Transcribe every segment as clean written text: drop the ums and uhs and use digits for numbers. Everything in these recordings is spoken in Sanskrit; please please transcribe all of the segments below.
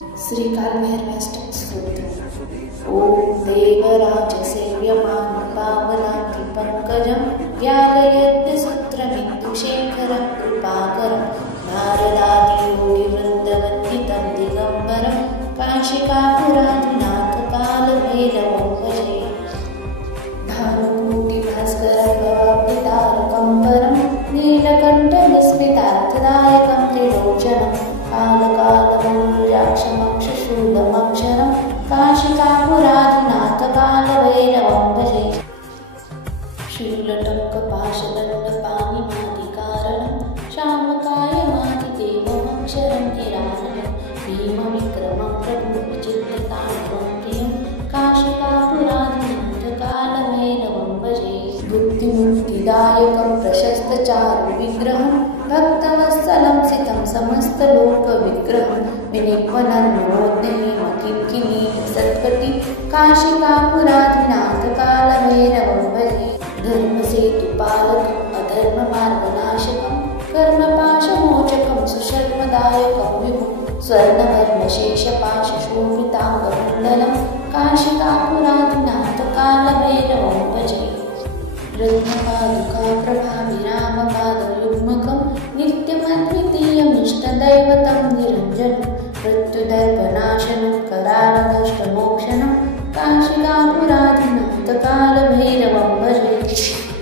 श्री कालभैरवाष्टक स्तोत्र। ओम देवराजसेव्यमानं पावनात्रिपङ्कजं व्यालयत्यसूत्रमिन्दुशेखरं कृपाकरं नारदादियोगिवृन्दवन्दितं दिगम्बरं काशिकापुराधिनाथकालभैरवं भजे। भानुकोटिभास्करं भवाब्धितारकं परं नीलकण्ठविस्मितार्थदायकं त्रिलोचनं कालकालमौर्याक्षमक्षशूलमक्षरं काशिकापुराधिनाथकालभैरवं भजे। शूलटङ्कपाशदण्डपाणिमादिकारणं श्यामकायमादिदेवमक्षरं निरामयं भीमविक्रमं प्रभुं विचित्रताण्डवं प्रियं काशिकापुराधिनाथकालभैरवं भजे। बुद्धिमुक्तिदायकं प्रशस्तचारुविग्रहं भक्तवत्सलं सितं समस्तलोकविग्रहं विनिर्वनन्मोद्यमकिङ्किणीं सत्पति काशिकापुराधिनाथकालभैरवं भजे। धर्मसेतुपालकम् अधर्ममार्गनाशकं कर्मपाशमोचकं सुशर्मदायकं विभुं स्वर्णवर्णशेषपाशशोभिताङ्गमण्डलं काशिकापुराधिनाथकालभैरवं भजे। रत्नपादुकाप्रभाभिरामपादयुग्मकं नित्यमद्वितीयमिष्टदैवतं निरञ्जनं मृत्युदर्पनाशनं करालनष्टमोक्षणं काशिकापुराधिनाथकालभैरवं भजे।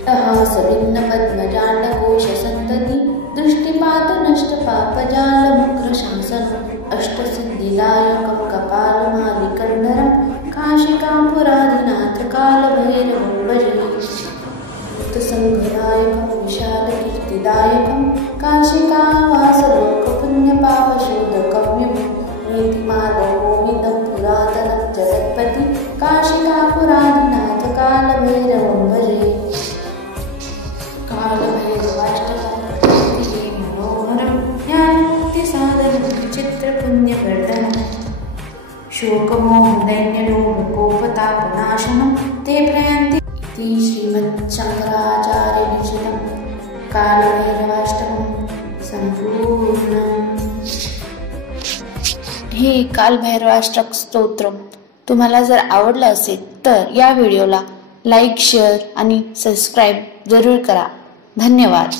हासभिन्नपद्मजाण्डकोशसन्तति दृष्टिपातनष्टपापजालमुग्रशंसनम् अष्टसिद्धिदायकं कपालमालिकण्डरं काशिकापुराधिनाथकालभैरवं भजे। संघदायकं विशालकीर्तिदायकं काशिकावासलोकपुण्यपापशोधकं विभुं नीतिमाधवोमितं पुरातनं जगत्पति काशिकापुराधिनाथकालभैरवं भजे। कालभैरवाष्टकं मनोहरं ज्ञानमुक्तिसाधनं विचित्रपुण्यवर्धनं शोकमोहदैन्यलोभकोपतापनाशनं ते प्रयन्ति श्रीमच्छंकराचार्यविरचितं कालभैरवाष्टकं संपूर्णम्। हे कालभैरवाष्टक स्तोत्र तुम्हाला जर आवडलं असेल तर या व्हिडिओला लाईक, शेअर आणि सबस्क्राईब जरूर करा। धन्यवाद।